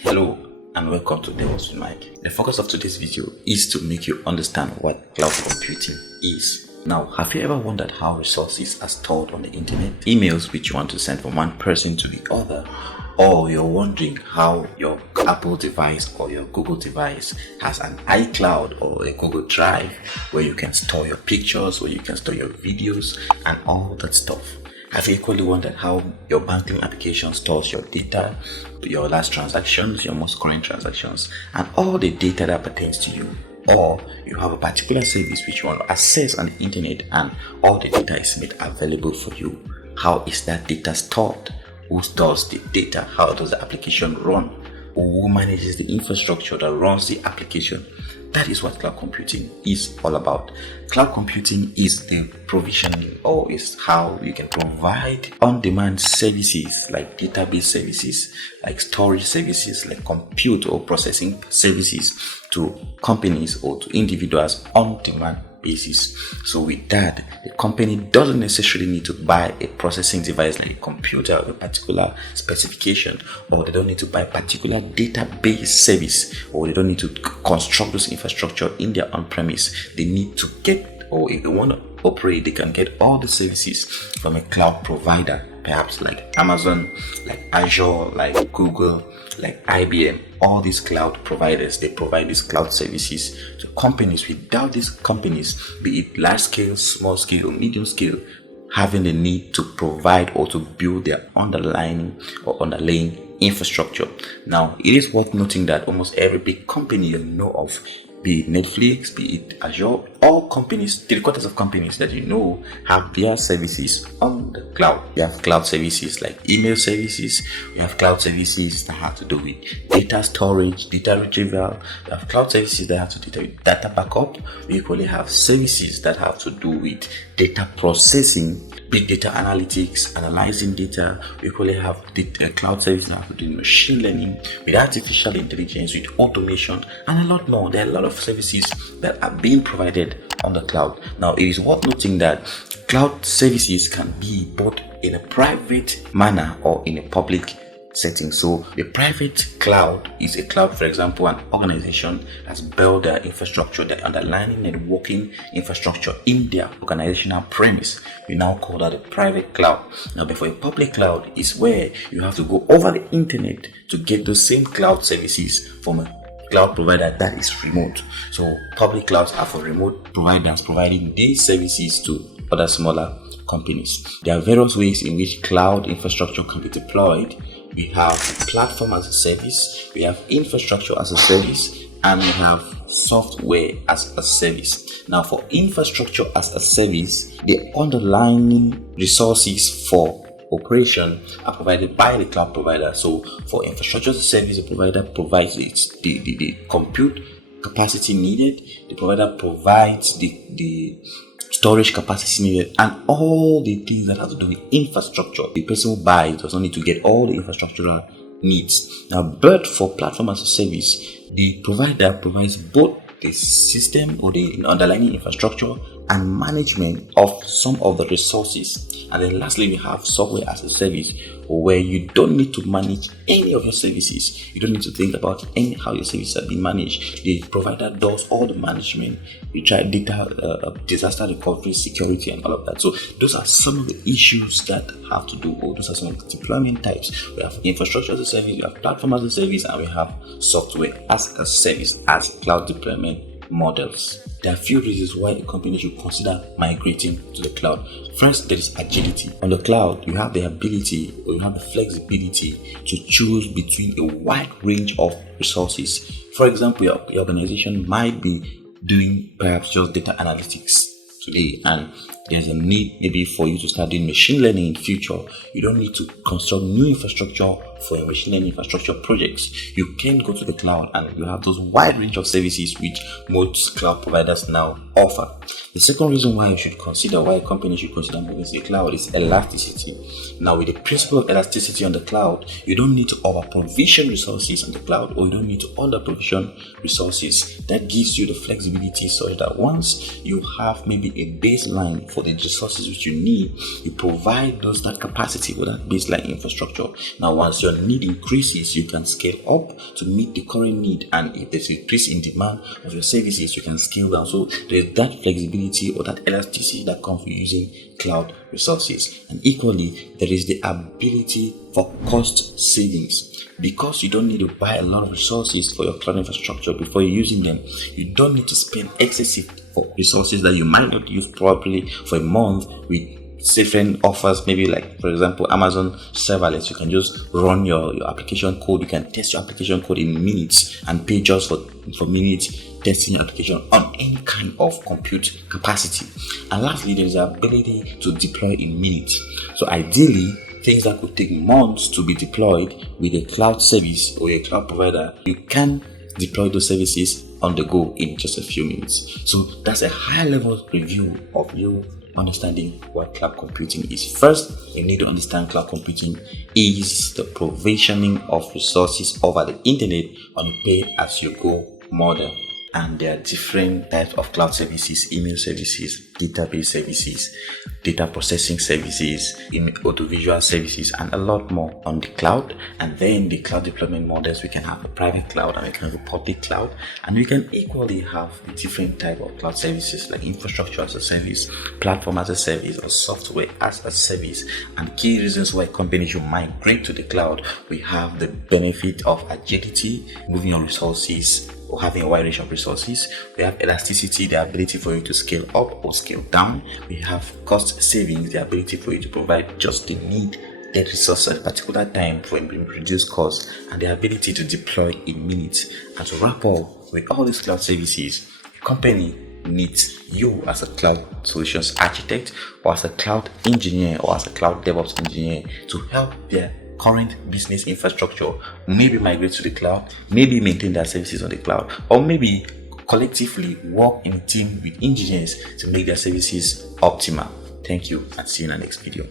Hello and welcome to Devils with Mike. The focus of today's video is to make you understand what cloud computing is. Now, have you ever wondered how resources are stored on the internet? Emails which you want to send from one person to the other, or you're wondering how your Apple device or your Google device has an iCloud or a Google Drive where you can store your pictures, where you can store your videos and all that stuff. Have you equally wondered how your banking application stores your data, your last transactions, your most current transactions, and all the data that pertains to you? Or you have a particular service which you want to access on the internet and all the data is made available for you. How is that data stored? Who stores the data? How does the application run? Who manages the infrastructure that runs the application? That is what cloud computing is all about. Cloud computing is the provisioning, or is how you can provide on-demand services like database services, like storage services, like compute or processing services to companies or to individuals on demand basis. So with that, the company doesn't necessarily need to buy a processing device like a computer of a particular specification, or they don't need to buy a particular database service, or they don't need to construct this infrastructure in their on-premise. They need to get, or if they want to operate, they can get all the services from a cloud provider, perhaps like Amazon, like Azure, like Google, like IBM. All these cloud providers, they provide these cloud services to companies. Without these companies, be it large scale, small scale, medium scale, having the need to provide or to build their underlying or underlaying infrastructure. Now, it is worth noting that almost every big company you know of, be it Netflix, be it Azure, all companies, 3/4 of companies that you know have their services on the cloud. We have cloud services like email services, we have cloud services that have to do with data storage, data retrieval, we have cloud services that have to do with data backup, we equally have services that have to do with data processing, big data analytics, analyzing data. We equally have cloud services that have to do with machine learning, with artificial intelligence, with automation, and a lot more. There are a lot of services that are being provided on the cloud. Now, it is worth noting that cloud services can be both in a private manner or in a public setting. So the private cloud is a cloud, for example, an organization has built their infrastructure, their underlying networking infrastructure in their organizational premise. We now call that a private cloud. Now, before a public cloud is where you have to go over the internet to get those same cloud services from a cloud provider that is remote. So public clouds are for remote providers providing these services to other smaller companies. There are various ways in which cloud infrastructure can be deployed. We have platform as a service, we have infrastructure as a service, and we have software as a service. Now, for infrastructure as a service, the underlying resources for operation are provided by the cloud provider. So for infrastructure as a service, the provider provides the compute capacity needed, the provider provides the storage capacity needed, and all the things that have to do with infrastructure. The person who buys does not need to get all the infrastructural needs. Now, but for platform as a service, the provider provides both the system or the underlying infrastructure and management of some of the resources. And then lastly, we have software as a service, where you don't need to manage any of your services. You don't need to think about how your services are being managed. The provider does all the management. We try data, disaster recovery, security, and all of that. So those are some of the issues that have to do, or those are some of the deployment types. We have infrastructure as a service, we have platform as a service, and we have software as a service as cloud deployment models. There are a few reasons why a company should consider migrating to the cloud. First, there is agility. On the cloud, you have the ability, or you have the flexibility to choose between a wide range of resources. For example, your organization might be doing perhaps just data analytics today, and there's a need maybe for you to start doing machine learning in future. You don't need to construct new infrastructure for your machine learning infrastructure projects. You can go to the cloud and you have those wide range of services which most cloud providers now offer. The second reason why a company should consider moving to the cloud is elasticity. Now, with the principle of elasticity on the cloud, you don't need to over provision resources on the cloud, or you don't need to under provision resources. That gives you the flexibility so that once you have maybe a baseline for the resources which you need, you provide that capacity with that baseline infrastructure. Now, once your need increases, you can scale up to meet the current need, and if there's an increase in demand of your services, you can scale down. So there's that flexibility or that elasticity that comes with using cloud resources. And equally, there is the ability for cost savings. Because you don't need to buy a lot of resources for your cloud infrastructure before you're using them, you don't need to spend excessive for resources that you might not use properly for a month with different offers. Maybe like, for example, Amazon serverless, you can just run your application code. You can test your application code in minutes and pay just for minutes testing your application on any kind of compute capacity. And lastly, there is the ability to deploy in minutes. So ideally, things that could take months to be deployed with a cloud service or a cloud provider, you can deploy those services on the go in just a few minutes. So that's a higher level review of you understanding what cloud computing is. First, you need to understand cloud computing is the provisioning of resources over the internet on a pay-as-you-go model. And there are different types of cloud services: email services, database services, data processing services, audiovisual services, and a lot more on the cloud. And then the cloud deployment models, we can have a private cloud and we can have a public cloud, and we can equally have a different type of cloud services like infrastructure as a service, platform as a service, or software as a service. And key reasons why companies should migrate to the cloud: we have the benefit of agility, moving your resources or having a wide range of resources. We have elasticity, the ability for you to scale up or scale down. We have cost savings, the ability for you to provide just the needed resource at a particular time for reduced costs, and the ability to deploy in minutes. And to wrap up, with all these cloud services, a company needs you as a cloud solutions architect, or as a cloud engineer, or as a cloud DevOps engineer to help their current business infrastructure maybe migrate to the cloud, maybe maintain their services on the cloud, or maybe collectively work in a team with engineers to make their services optimal. Thank you, and see you in the next video.